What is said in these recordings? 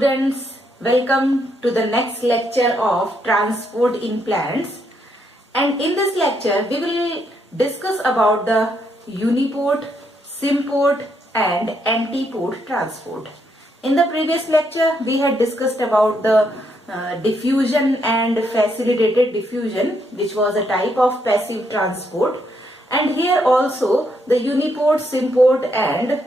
students, welcome to the next lecture of transport in plants. And in this lecture, we will discuss about the uniport, symport and antiport transport. In the previous lecture, we had discussed about the diffusion and facilitated diffusion, which was a type of passive transport. And here also the uniport, symport and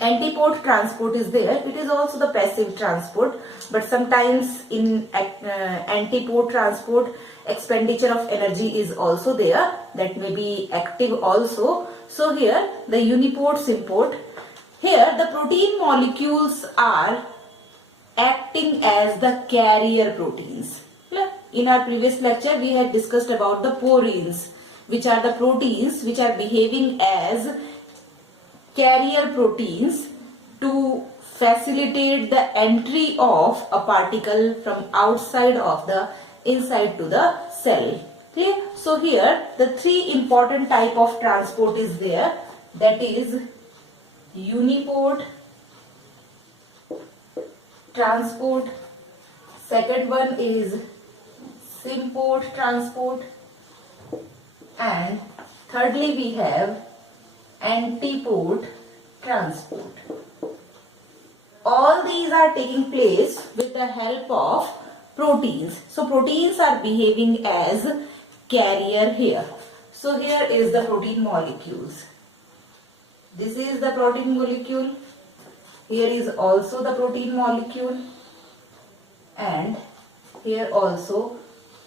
antiport transport is there. It is also the passive transport, but sometimes in antiport transport expenditure of energy is also there, that may be active also. So here the uniport, symport, here the protein molecules are acting as the carrier proteins. In our previous lecture we had discussed about the porins, which are the proteins which are behaving as carrier proteins to facilitate the entry of a particle from outside of the inside to the cell. Okay, so here the three important type of transport is there, that is uniport transport, second one is symport transport, and thirdly we have antiport transport. All these are taking place with the help of proteins. So proteins are behaving as carrier here. So here is the protein molecules. This is the protein molecule. Here is also the protein molecule, and here also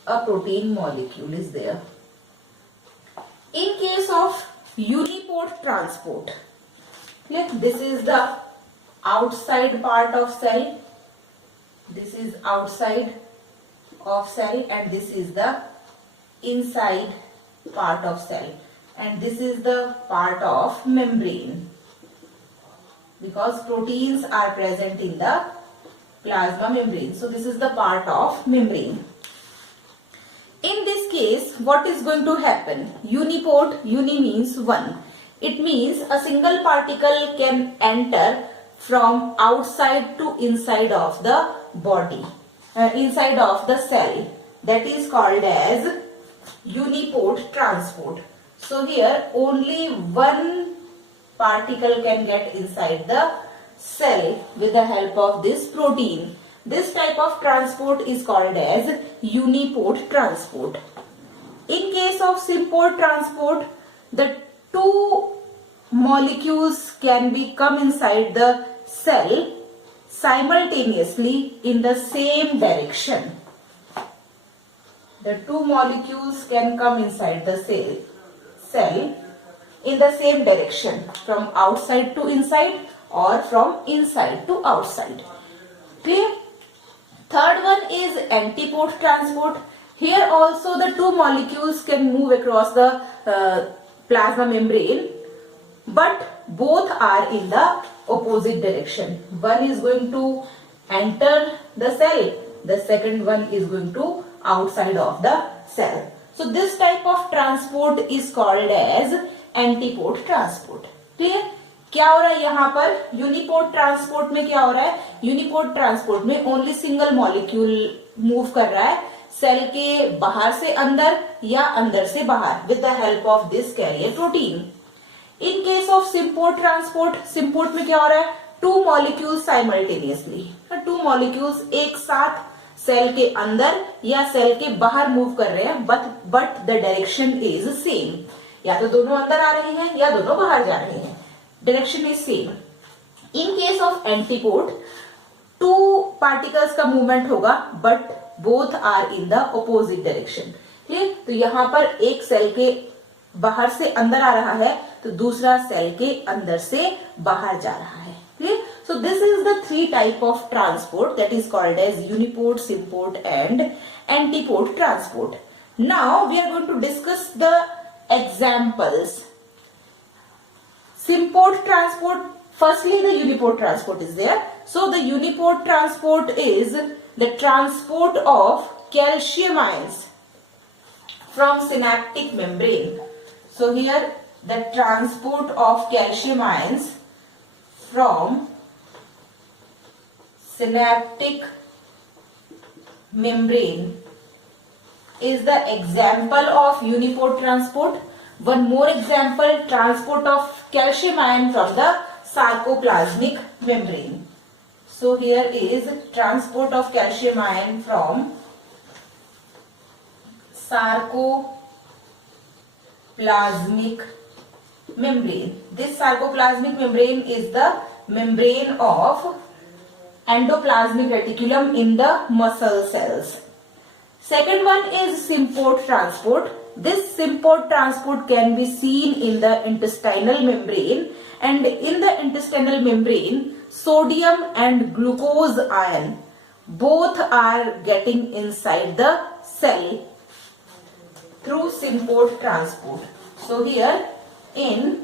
a protein molecule is there. In case of uniport transport, this is the outside part of cell, this is outside of cell, and this is the inside part of cell, and this is the part of membrane, because proteins are present in the plasma membrane. So this is the part of membrane. In this case, what is going to happen? Uniport, uni means one. It means a single particle can enter from outside to inside of the body, inside of the cell. That is called as uniport transport. So here only one particle can get inside the cell with the help of this protein. This type of transport is called as uniport transport. In case of symport transport, the two molecules can be come inside the cell simultaneously in the same direction. The two molecules can come inside the cell in the same direction, from outside to inside or from inside to outside. Clear? Third one is antiport transport. Here also the two molecules can move across the plasma membrane, but both are in the opposite direction. One is going to enter the cell, the second one is going to outside of the cell. So this type of transport is called as antiport transport. Clear? क्या हो रहा है यहाँ पर uniport transport में? क्या हो रहा है यूनिपोर्ट ट्रांसपोर्ट में? ओनली सिंगल मॉलिक्यूल मूव कर रहा है सेल के बाहर से अंदर या अंदर से बाहर with the help of this carrier protein. In case of symport transport, symport में क्या हो रहा है? Two molecules simultaneously, two molecules एक साथ सेल के अंदर या सेल के बाहर मूव कर रहे हैं, but the direction is same. या तो दोनों अंदर आ रहे हैं या दोनों बाहर जा रहे हैं, direction is same. In case of antiport, two particles का मूवमेंट होगा but both are in the opposite direction. Clear? तो यहाँ पर एक सेल के बाहर से अंदर आ रहा है तो दूसरा सेल के अंदर से बाहर जा रहा है. Clear? So this is the three type of transport that is called as uniport, symport and antiport transport. Now we are going to discuss the examples. Symport transport, firstly the uniport transport is there. So the uniport transport is the transport of calcium ions from synaptic membrane. So here the transport of calcium ions from synaptic membrane is the example of uniport transport. One more example, transport of calcium ion from the sarcoplasmic membrane. So here is transport of calcium ion from sarcoplasmic membrane. This sarcoplasmic membrane is the membrane of endoplasmic reticulum in the muscle cells. Second one is symport transport. This symport transport can be seen in the intestinal membrane, and in the intestinal membrane sodium and glucose ion both are getting inside the cell through symport transport. So here in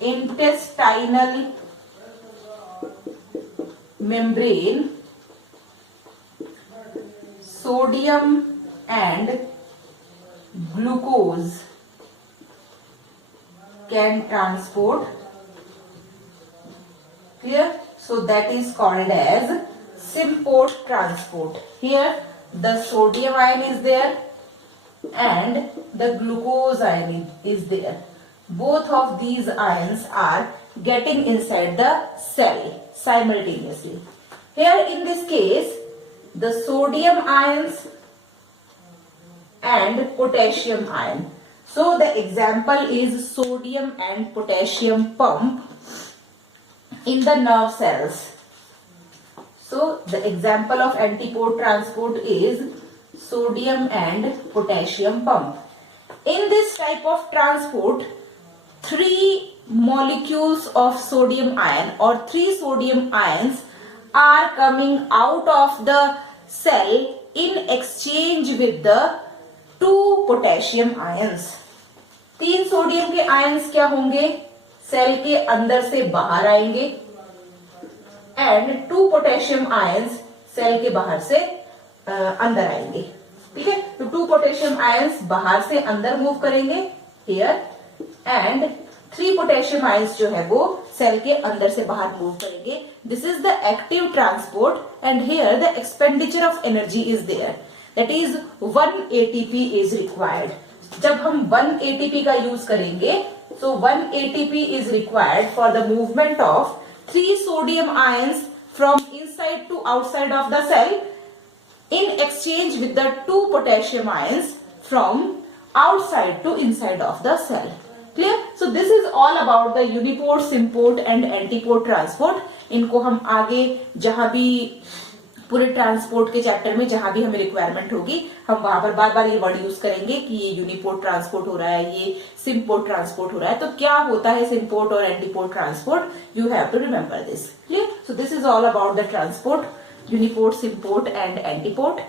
intestinal membrane, sodium and glucose can transport. Clear? So that is called as symport transport. Here the sodium ion is there and the glucose ion is there. Both of these ions are getting inside the cell simultaneously. Here in this case, the sodium ions and potassium ion. So the example is sodium and potassium pump in the nerve cells. So the example of antiport transport is sodium and potassium pump. In this type of transport, 3 molecules of sodium ion or 3 sodium ions are coming out of the cell in exchange with the 2 potassium ions. 3 sodium के ions क्या होंगे? Cell के अंदर से बाहर आएंगे and 2 potassium ions cell के बाहर से अंदर आएंगे. ठीक है, तो 2 पोटेशियम आयंस बाहर से अंदर मूव करेंगे हियर एंड 3 पोटेशियम आयंस जो है वो सेल के अंदर से बाहर मूव करेंगे. This is the active transport and here the expenditure of energy is there, that is 1 ATP is required. जब हम 1 ATP का यूज करेंगे, so 1 ATP is required for the movement of 3 sodium ions from inside to outside of the cell in exchange with the 2 potassium ions from outside to inside of the cell. Clear? So this is all about the uniport, symport and antiport transport. इनको हम आगे जहां भी पूरे transport के chapter में जहां भी हमें रिक्वायरमेंट होगी हम वहां पर बार बार ये वर्ड यूज करेंगे कि ये यूनिपोर्ट ट्रांसपोर्ट हो रहा है, ये सिम्पोर्ट ट्रांसपोर्ट हो रहा है. तो क्या होता है सिम्पोर्ट और antiport transport? You have to remember this. Clear? So this is all about the transport, uniport, symport and antiport.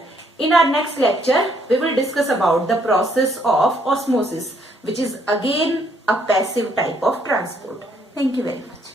In our next lecture, we will discuss about the process of osmosis, which is again a passive type of transport. Thank you very much.